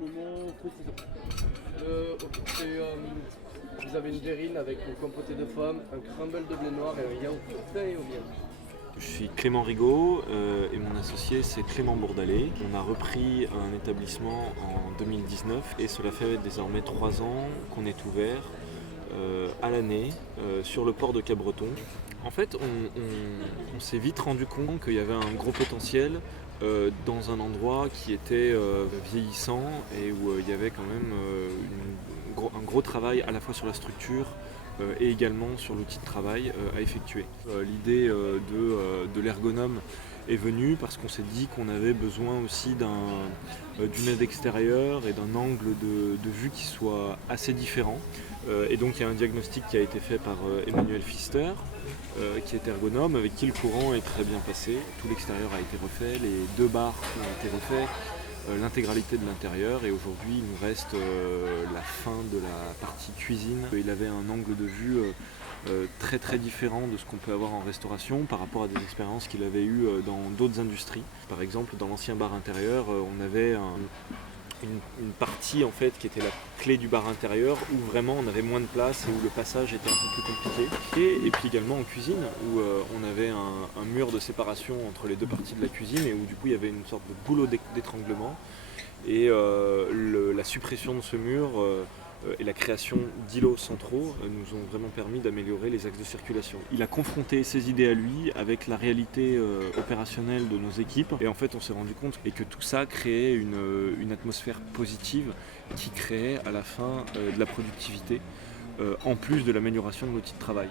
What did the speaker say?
moment précisément. Vous avez une terrine avec une compotée de pommes, un crumble de blé noir et un yaourt pain et au miel. Je suis Clément Rigaud et mon associé c'est Clément Bourdalet. On a repris un établissement en 2019 et cela fait désormais 3 ans qu'on est ouvert à l'année sur le port de Cabreton. En fait, on s'est vite rendu compte qu'il y avait un gros potentiel dans un endroit qui était vieillissant et où il y avait quand même un gros travail à la fois sur la structure et également sur l'outil de travail à effectuer. L'idée de l'ergonome est venue parce qu'on s'est dit qu'on avait besoin aussi d'une aide extérieure et d'un angle de vue qui soit assez différent. Et donc il y a un diagnostic qui a été fait par Emmanuel Pfister, qui est ergonome, avec qui le courant est très bien passé. Tout l'extérieur a été refait, les 2 bars ont été refaits, l'intégralité de l'intérieur, et aujourd'hui il nous reste la fin de la partie cuisine. Il avait un angle de vue très très différent de ce qu'on peut avoir en restauration par rapport à des expériences qu'il avait eues dans d'autres industries. Par exemple, dans l'ancien bar intérieur, on avait une partie en fait qui était la clé du bar intérieur où vraiment on avait moins de place et où le passage était un peu plus compliqué. Et puis également en cuisine où on avait un mur de séparation entre les 2 parties de la cuisine et où du coup il y avait une sorte de goulot d'étranglement. Et la suppression de ce mur et la création d'îlots centraux nous ont vraiment permis d'améliorer les axes de circulation. Il a confronté ses idées à lui avec la réalité opérationnelle de nos équipes et en fait on s'est rendu compte que tout ça créait une atmosphère positive qui créait à la fin de la productivité en plus de l'amélioration de l'outil de travail.